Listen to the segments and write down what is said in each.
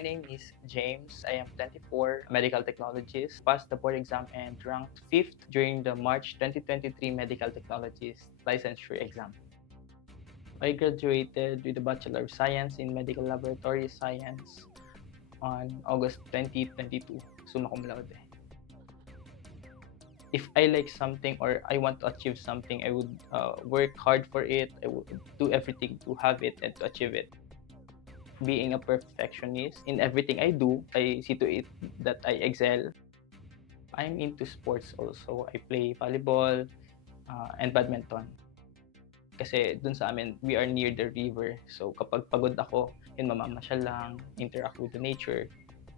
my name is James. I am 24, medical technologist. Passed the board exam and ranked 5th during the March 2023 medical technologist licensure exam. I graduated with a Bachelor of Science in Medical Laboratory Science on August 2022, summa cum laude. If I like something or I want to achieve something, I would work hard for it. I would do everything to have it and to achieve it. Being a perfectionist in everything I do, I see to it that I excel. I'm into sports also. I play volleyball and badminton. Kasi dun sa amin, we are near the river. So kapag pagod ako, yun mamamasyal lang, interact with the nature.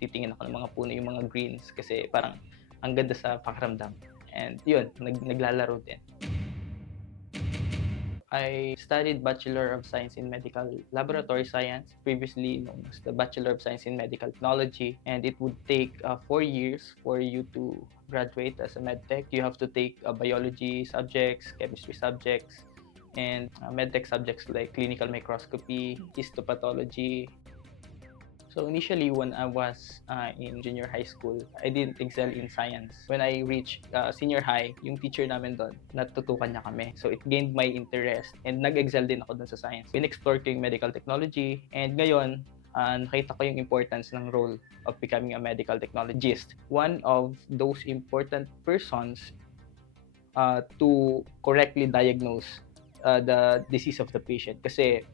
Titingin ako ng mga puno, yung mga greens. Kasi parang ang ganda sa pakiramdam. And yun, naglalaro din. I studied Bachelor of Science in Medical Laboratory Science, previously known as the Bachelor of Science in Medical Technology, and it would take 4 years for you to graduate as a medtech. You have to take biology subjects, chemistry subjects, and medtech subjects like clinical microscopy, histopathology. So initially, when I was in junior high school, I didn't excel in science. When I reached senior high, yung teacher namin doon, natutukan niya kami. So it gained my interest and nag-excel din ako doon sa science. In-explore ko yung medical technology and ngayon, nakita ko yung importance ng role of becoming a medical technologist. One of those important persons to correctly diagnose the disease of the patient. Kasi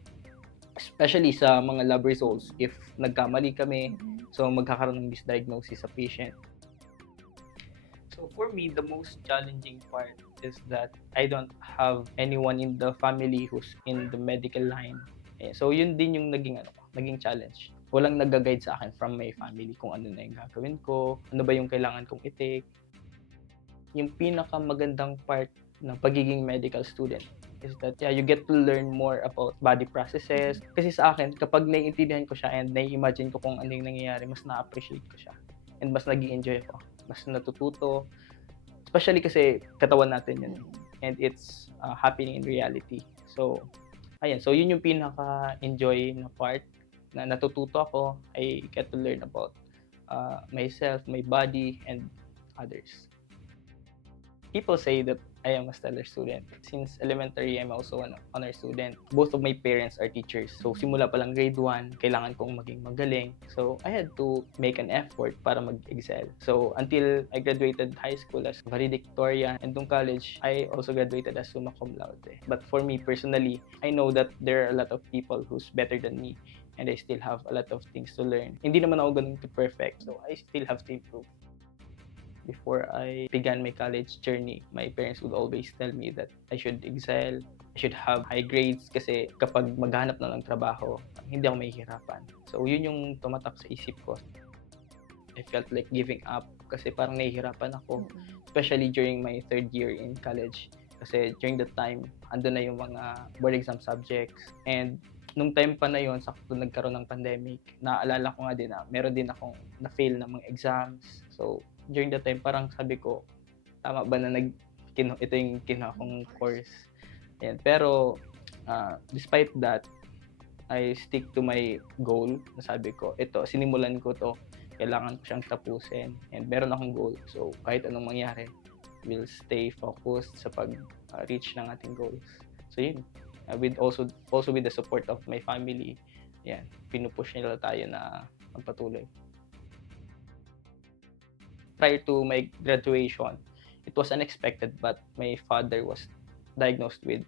especially sa mga lab results, if nagkamali kami, so magkakaroon ng misdiagnosis sa patient. So for me, the most challenging part is that I don't have anyone in the family who's in the medical line. So yun din yung naging challenge. Walang nag-guide sa akin from my family kung ano na yung gagawin ko, ano ba yung kailangan kong i-take. Yung pinakamagandang part ng pagiging medical student is that you get to learn more about body processes. Kasi sa akin, kapag naiintindihan ko siya and nai-imagine ko kung ano yung nangyayari, mas na-appreciate ko siya. And mas nag-i-enjoy ako. Mas natututo. Especially kasi katawan natin yun. And it's happening in reality. So, ayan. So, yun yung pinaka-enjoy na part na natututo ako. I get to learn about myself, my body, and others. People say that I am a stellar student. Since elementary, I'm also an honor student. Both of my parents are teachers. So, simula pa lang grade 1, kailangan kong maging magaling. So, I had to make an effort para mag-excel. So, until I graduated high school as valedictorian and nung college, I also graduated as summa cum laude. But for me personally, I know that there are a lot of people who's better than me and I still have a lot of things to learn. Hindi naman ako ganun to perfect, so I still have to improve. Before I began my college journey, my parents would always tell me that I should excel, I should have high grades kasi kapag maghanap na ng trabaho, hindi ako mahihirapan. So yun yung tumatak sa isip ko. I felt like giving up kasi parang nahihirapan ako, especially during my 3rd year in college. Kasi during that time, andun na yung mga board exam subjects. And nung time pa na yun, sakto nagkaroon ng pandemic, naalala ko nga din na meron din akong na-fail ng mga exams. So during that time, parang sabi ko, tama ba na ito yung kinuha kong course. Yan. Pero, despite that, I stick to my goal. Sabi ko, ito, sinimulan ko to, kailangan ko siyang tapusin. And meron akong goal. So, kahit anong mangyari, we'll stay focused sa pag-reach ng ating goals. So, yun. Also with the support of my family, yan, pinupush nila tayo na magpatuloy. Prior to my graduation, it was unexpected, but my father was diagnosed with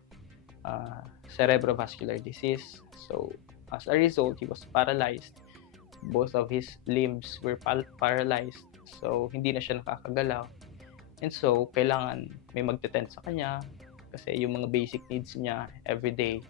cerebrovascular disease. So, as a result, he was paralyzed. Both of his limbs were paralyzed. So, hindi na siya nakakagalaw. And so, kailangan may magte-tend sa kanya kasi yung mga basic needs niya everyday,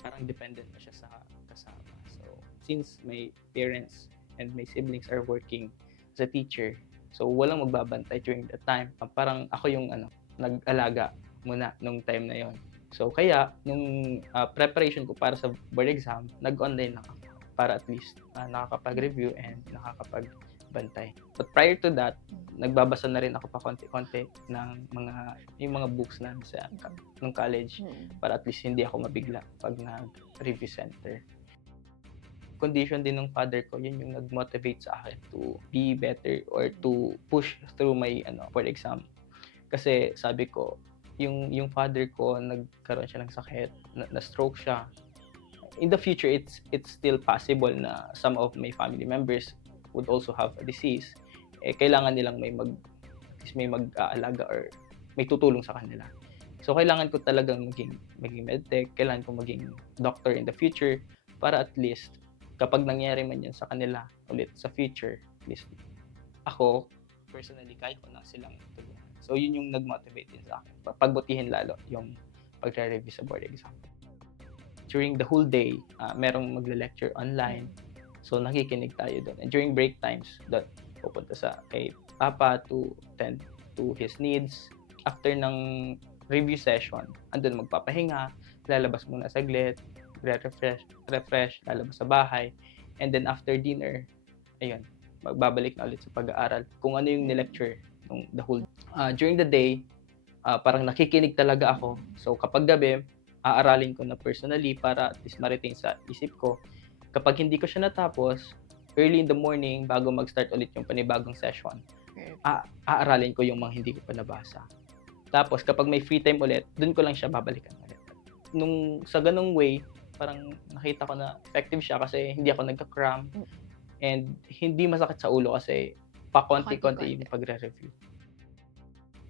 parang dependent na siya sa kasama. So, since my parents and my siblings are working as a teacher, so walang magbabantay during that time. Parang ako yung nag-alaga muna nung time na yon. So kaya nung preparation ko para sa board exam, nag-online lang ako para at least nakakapag-review and nakakapagbantay. But prior to that, nagbabasa na rin ako pa konti-konti ng yung mga books na sa nung college para at least hindi ako mabigla pag nag-review center. condition din ng father ko, yun yung nag-motivate sa akin to be better or to push through my board exam. Kasi sabi ko, yung father ko nagkaroon siya ng sakit, na stroke siya. In the future, it's still possible na some of my family members would also have a disease. Kailangan nilang may mag-aalaga or may tutulong sa kanila. So kailangan ko talagang maging medtech, kailangan ko maging doctor in the future para at least kapag nangyari man yan sa kanila ulit sa future, at least ako personally kaya ko na silang tulungan. So yun yung nag-motivate din sa akin. Pagbutihin lalo yung pagre-review sa board exam. During the whole day, merong magle-lecture online. So nakikinig tayo doon. And during break times, doon pupunta kay Papa to tend to his needs. After ng review session, andun magpapahinga, lalabas muna saglit, refresh, lalabas sa bahay. And then after dinner, ayun, magbabalik na ulit sa pag-aaral. Kung ano yung ni-lecture nung the whole during the day, parang nakikinig talaga ako. So kapag gabi, aaralin ko na personally para at least ma-retain sa isip ko. Kapag hindi ko siya natapos, early in the morning, bago mag-start ulit yung panibagong session, aaralin ko yung mga hindi ko pa nabasa. Tapos kapag may free time ulit, dun ko lang siya babalikan ulit. Sa ganung way, parang nakita ko na effective siya kasi hindi ako nagka-cram and hindi masakit sa ulo kasi pakonti-konti yung pagre-review.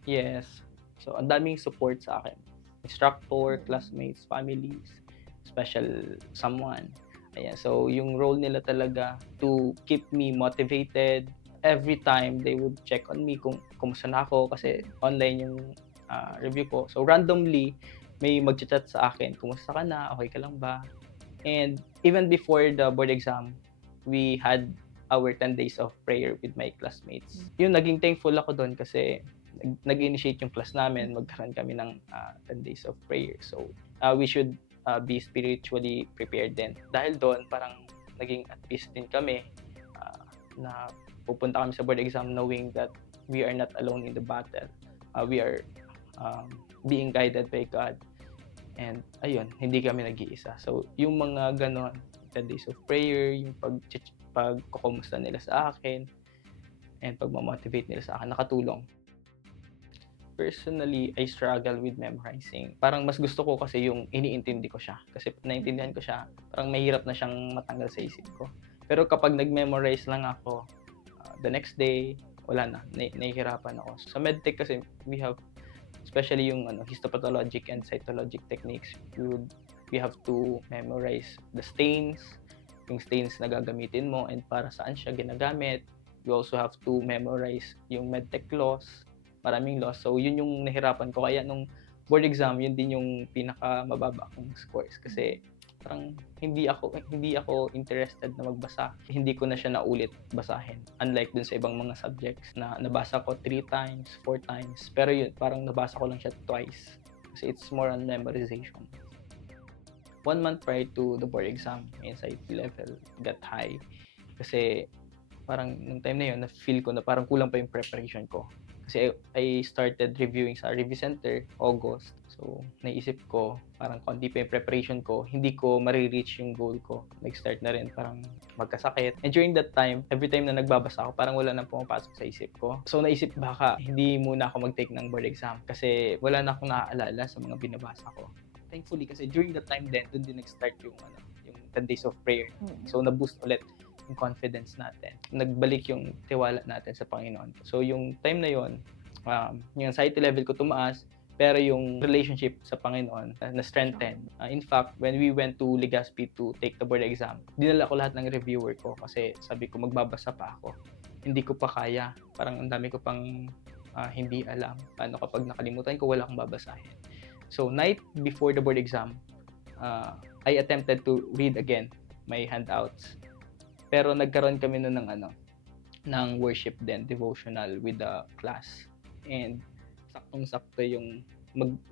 Yes. So, ang daming support sa akin. Instructor, classmates, families, special someone. Ayan. So, yung role nila talaga to keep me motivated. Every time they would check on me kung kumusta na ako kasi online yung review ko. So, randomly, may mag-chat sa akin, kumusta ka na? Okay ka lang ba? And even before the board exam, we had our 10 days of prayer with my classmates. Yung naging thankful ako doon kasi nag-initiate yung class namin, magkaroon kami ng 10 days of prayer. So, we should be spiritually prepared din. Dahil doon, parang naging at peace din kami na pupunta kami sa board exam knowing that we are not alone in the battle. We are being guided by God. And ayun, hindi kami nag-iisa. So, yung mga ganon, 10 days of prayer, yung pagkukumusta nila sa akin, and pagmamotivate nila sa akin, nakatulong. Personally, I struggle with memorizing. Parang mas gusto ko kasi yung iniintindi ko siya. Kasi naintindihan ko siya, parang mahirap na siyang matanggal sa isip ko. Pero kapag nag-memorize lang ako, the next day, wala na, nahihirapan ako. Sa medtech kasi, we have, especially yung histopathologic and cytologic techniques, we have to memorize the stains, yung stains na gagamitin mo and para saan siya ginagamit. You also have to memorize yung medtech laws, maraming laws. So, yun yung nahirapan ko. Kaya nung board exam, yun din yung pinaka-mababa kong scores. Kasi parang hindi ako interested na magbasa. Hindi ko na siya naulit basahin. Unlike dun sa ibang mga subjects na nabasa ko 3 times, 4 times. Pero yun, parang nabasa ko lang siya twice. Kasi it's more on memorization. 1 month prior to the board exam, anxiety level got high. Kasi parang nung time na yun, na-feel ko na parang kulang pa yung preparation ko. Kasi I started reviewing sa review center August. So, naisip ko, parang konti pa yung preparation ko, hindi ko marireach yung goal ko. Nag-start na rin parang magkasakit. And during that time, every time na nagbabasa ako, parang wala nang pumapasok sa isip ko. So, naisip baka hindi muna ako mag-take ng board exam kasi wala na akong naaalala sa mga binabasa ko. Thankfully, kasi during that time din, doon din nag-start yung 10 days of prayer. So, na-boost ulit yung confidence natin. Nagbalik yung tiwala natin sa Panginoon. So, yung time na yon, yung anxiety level ko tumaas, pero yung relationship sa Panginoon na-strengthen. In fact, when we went to Legazpi to take the board exam, dinala ko lahat ng reviewer ko kasi sabi ko magbabasa pa ako. Hindi ko pa kaya. Parang ang dami ko pang hindi alam. Paano kapag nakalimutan ko, wala akong babasahin. So, night before the board exam, I attempted to read again my handouts. Pero nagkaroon kami nun ng worship din, devotional with the class. And saktong-sakto yung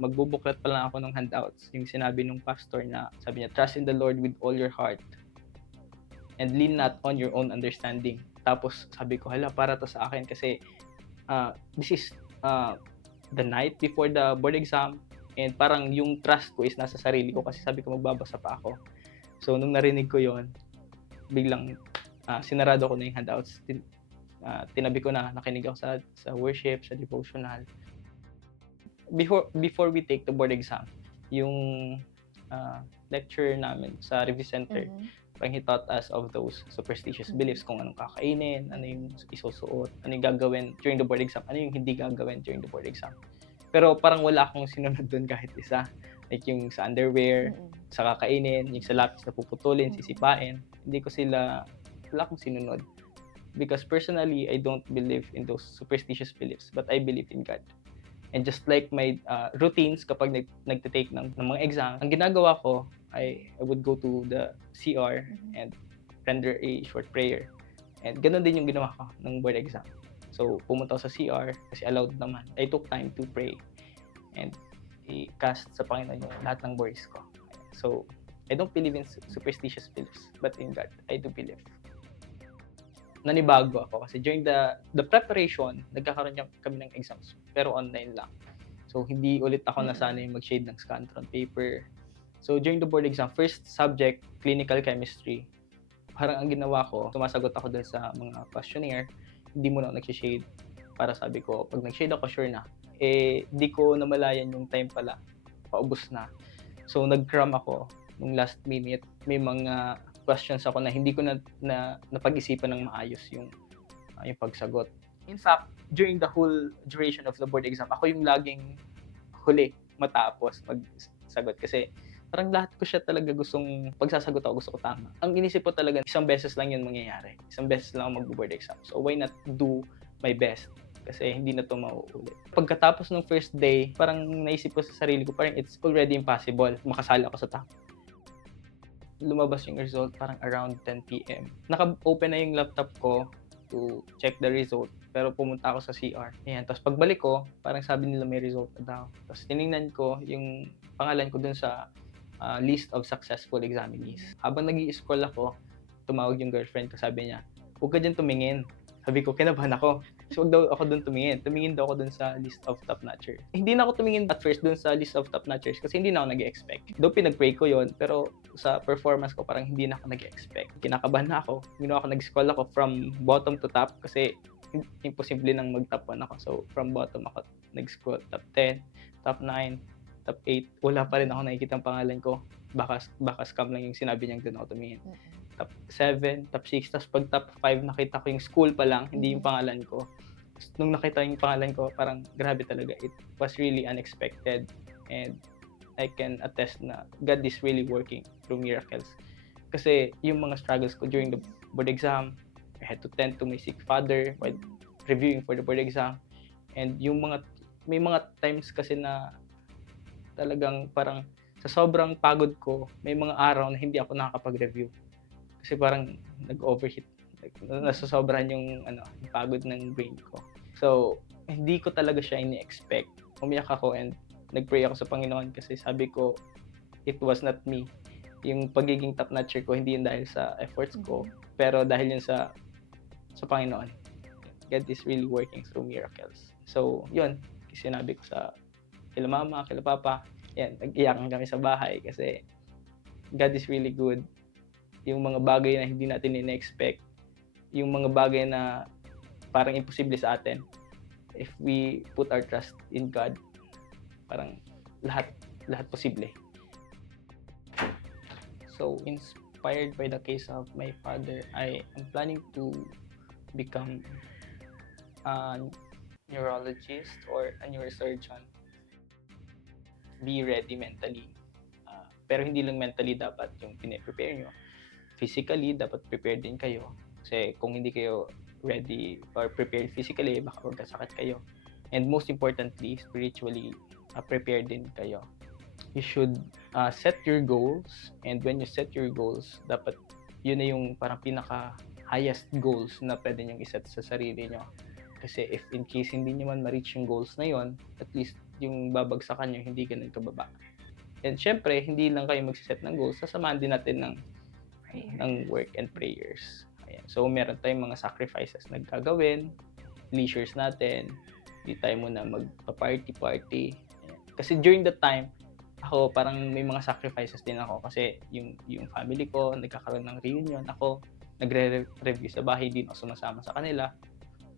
magbubuklat pa lang ako ng handouts. Yung sinabi nung pastor na, sabi niya, trust in the Lord with all your heart and lean not on your own understanding. Tapos sabi ko, hala, para to sa akin kasi this is the night before the board exam and parang yung trust ko is nasa sarili ko kasi sabi ko magbabasa pa ako. So nung narinig ko yon, biglang sinarado ko na yung handouts. Tinabi ko na, nakinig ako sa worship, sa devotional. Before we take the board exam, yung lecture namin sa review center, parang he taught us of those superstitious beliefs, kung anong kakainin, ano yung isusuot, ano yung gagawin during the board exam, ano yung hindi gagawin during the board exam. Pero parang wala akong sinunod doon kahit isa. Like yung sa underwear, sa kakainin, yung sa lapis na puputulin, sisipain, wala akong sinunod. Because personally, I don't believe in those superstitious beliefs, but I believe in God. And just like my routines kapag nagtitake ng mga exam, ang ginagawa ko, I would go to the CR and render a short prayer. And ganun din yung ginawa ko ng board exam. So, pumunta ako sa CR kasi allowed naman. I took time to pray and i-cast sa Panginoon yung lahat ng worries ko. So, I don't believe in superstitious beliefs, but in God, I do believe. Nanibago ako kasi during the preparation, nagkakaroon kami ng exams, pero online lang. So, hindi ulit ako nasanay mag-shade ng Scantron paper. So, during the board exam, first subject, clinical chemistry. Parang ang ginawa ko, sumasagot ako dun sa mga questionnaire, hindi muna ako nag-shade. Para sabi ko, pag nag-shade ako, sure na. Di ko namalayan yung time pala, paubos na. So, nag-cram ako nung last minute. May mga questions ako na hindi ko na napag-isipan ng maayos yung pagsagot. In fact, during the whole duration of the board exam, ako yung laging huli matapos magsagot kasi parang lahat ko siya talaga gustong pagsasagot ako, gusto ko tama. Ang inisip ko talaga, isang beses lang yun mangyayari. Isang beses lang ako mag-board exam. So why not do my best? Kasi hindi na to mauulit. Pagkatapos ng first day, parang naisip ko sa sarili ko, parang it's already impossible makasali ako sa top. Lumabas yung result parang around 10 p.m. Naka-open na yung laptop ko to check the result, pero pumunta ako sa CR. Ayan, tapos pagbalik ko, parang sabi nila may result na daw. Tapos tinignan ko yung pangalan ko dun sa list of successful examinees. Habang nag-i-scroll ako, tumawag yung girlfriend ko, sabi niya, huwag ka dyan tumingin. Sabi ko, kinabahan ako. So, huwag daw ako dun tumingin. Tumingin daw ako dun sa list of top-notchers. Hindi na ako tumingin at first dun sa list of top-notchers kasi hindi na ako nag-expect. Though pinag-pray ko yon, pero sa performance ko parang hindi na ako nag-expect. Kinakabahan na ako. Ginawa ko, nag-scroll ako from bottom to top kasi imposible nang mag-top 1 ako. So, from bottom ako nag-scroll. Top 10, top 9, top 8. Wala pa rin ako nakikita ang pangalan ko. Baka scam lang yung sinabi niyang doon ako tumingin. Top 7, top 6, tapos pag top 5 nakita ko yung school pa lang, hindi yung pangalan ko. Nung nakita yung pangalan ko, parang grabe talaga. It was really unexpected and I can attest na God is really working through miracles. Kasi yung mga struggles ko during the board exam, I had to tend to my sick father while reviewing for the board exam. And may mga times kasi na talagang parang sa sobrang pagod ko, may mga araw na hindi ako nakakapag-review. Kasi parang nag-overheat. Nasasobrahan yung pagod ng brain ko. So, hindi ko talaga siya ini-expect. Umiyak ako and nag-pray ako sa Panginoon kasi sabi ko, it was not me. Yung pagiging top-notcher ko, hindi yun dahil sa efforts ko, pero dahil yun sa Panginoon. God is really working through miracles. So, yun. Sinabi ko kila mama, kila papa, yan, nag-iyakan kami sa bahay kasi God is really good. Yung mga bagay na hindi natin in-expect, yung mga bagay na parang imposible sa atin, if we put our trust in God, parang lahat posible. So, inspired by the case of my father, I am planning to become a neurologist or a neurosurgeon. Be ready mentally. Pero hindi lang mentally dapat yung pine-prepare nyo. Physically, dapat prepared din kayo. Kasi kung hindi kayo ready or prepared physically, baka magkasakit kayo. And most importantly, spiritually, prepared din kayo. You should set your goals. And when you set your goals, dapat yun na yung parang pinaka-highest goals na pwede nyo iset sa sarili nyo. Kasi if in case hindi nyo man ma-reach yung goals na yun, at least yung babagsakan nyo, hindi ganun kababa. And syempre, hindi lang kayo magsiset ng goals, sasamahan din natin ng work and prayers. Ayan. So, meron tayong mga sacrifices na gagawin, leisures natin, hindi tayo muna magpa-party. Ayan. Kasi during the time, parang may mga sacrifices din ako kasi yung family ko, nagkakaroon ng reunion, ako, nagre-review sa bahay, di ako sumasama sa kanila.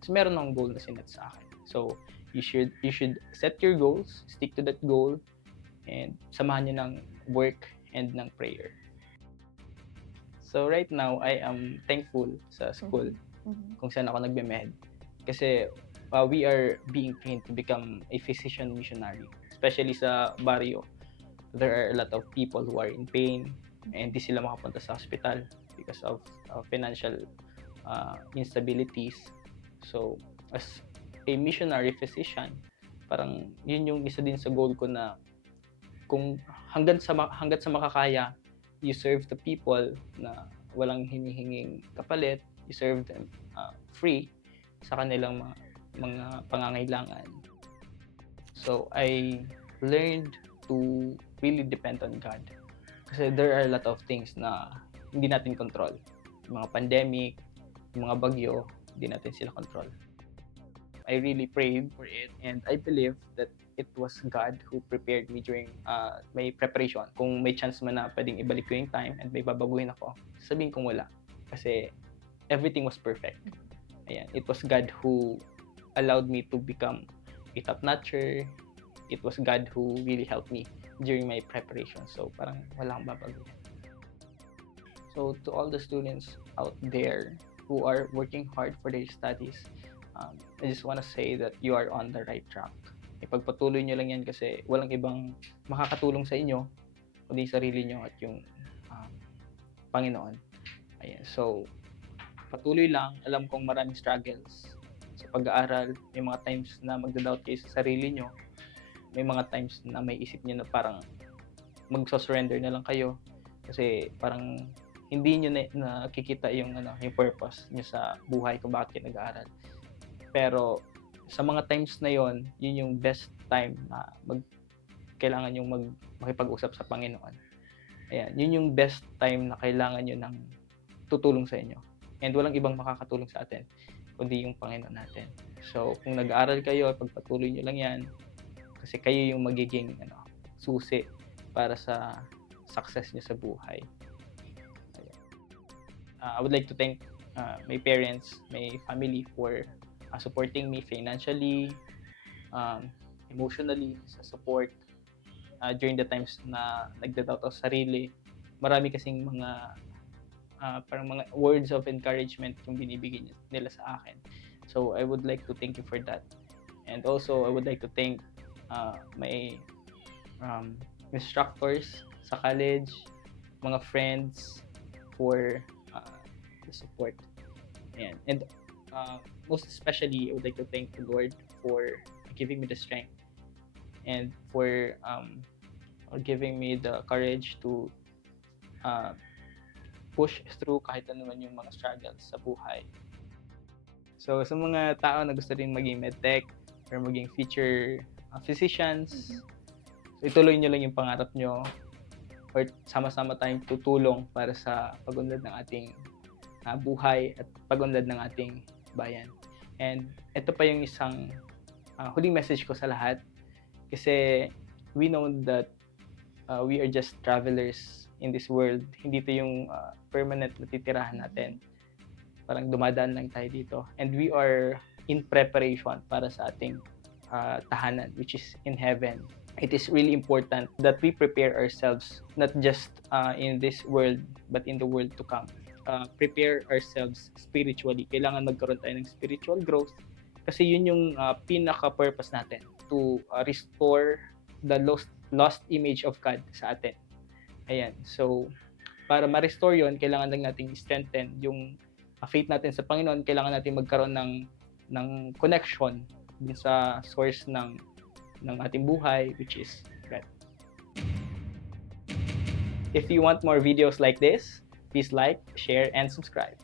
Kasi meron akong goal na sinet sa akin. So, you should set your goals, stick to that goal, and samahan nyo ng work and ng prayer. So, right now, I am thankful sa school kung saan ako nagme-med. Kasi we are being trained to become a physician missionary. Especially sa barrio, there are a lot of people who are in pain and di sila makapunta sa hospital because of financial instabilities. So, as a missionary physician, parang yun yung isa din sa goal ko na kung hanggat sa makakaya, you serve the people na walang hinihinging kapalit, you serve them free sa kanilang mga pangangailangan. So, I learned to really depend on God. Kasi there are a lot of things na hindi natin control. Yung mga pandemic, yung mga bagyo, hindi natin sila control. I really prayed for it and I believe that it was God who prepared me during my preparation. Kung may chance man na pwedeng ibalik ko yung time and may babaguhin ako, sabihin kong wala. Kasi everything was perfect. Ayan, it was God who allowed me to become a top-notcher. It was God who really helped me during my preparation. So, parang wala akong babaguhin. So, to all the students out there who are working hard for their studies, I just want to say that you are on the right track. Ipagpatuloy nyo lang yan kasi walang ibang makakatulong sa inyo kundi sarili nyo at yung Panginoon. Ayan. So, patuloy lang. Alam kong maraming struggles sa pag-aaral. May mga times na magda-doubt kayo sa sarili nyo. May mga times na may isip nyo na parang mag-surrender na lang kayo kasi parang hindi nyo na nakikita yung purpose nyo sa buhay kung bakit kayo nag-aaral. Pero sa mga times na yon, yun yung best time na kailangan yung makipag-usap sa Panginoon. Ayan, yun yung best time na kailangan nyo ng tutulong sa inyo. And walang ibang makakatulong sa atin kundi yung Panginoon natin. So, kung nag-aaral kayo, pagpatuloy nyo lang yan kasi kayo yung magiging susi para sa success nyo sa buhay. I would like to thank my parents, my family for supporting me financially, emotionally, sa support during the times na nagda-doubt ako sa sarili. Marami kasing mga parang mga words of encouragement yung binibigay nila sa akin. So I would like to thank you for that. And also I would like to thank my instructors sa college, mga friends for the support. Ayan. And most especially, I would like to thank the Lord for giving me the strength and for giving me the courage to push through kahit ano man yung mga struggles sa buhay. So, sa mga tao na gusto rin maging medtech or maging future physicians, so ituloy nyo lang yung pangarap nyo or sama-sama tayong tutulong para sa pag-unlad ng ating buhay at pag-unlad ng ating bayan. And ito pa yung isang huling message ko sa lahat kasi we know that we are just travelers in this world. Hindi to yung permanent na titirahan natin. Parang dumadaan lang tayo dito. And we are in preparation para sa ating tahanan, which is in heaven. It is really important that we prepare ourselves, not just in this world, but in the world to come. Prepare ourselves spiritually. Kailangan magkaroon tayo ng spiritual growth kasi yun yung pinaka-purpose natin to restore the lost image of God sa atin. Ayan. So, para ma-restore yun, kailangan lang natin strengthen yung faith natin sa Panginoon. Kailangan natin magkaroon ng connection din sa source ng ating buhay, which is God. If you want more videos like this, please like, share, and subscribe.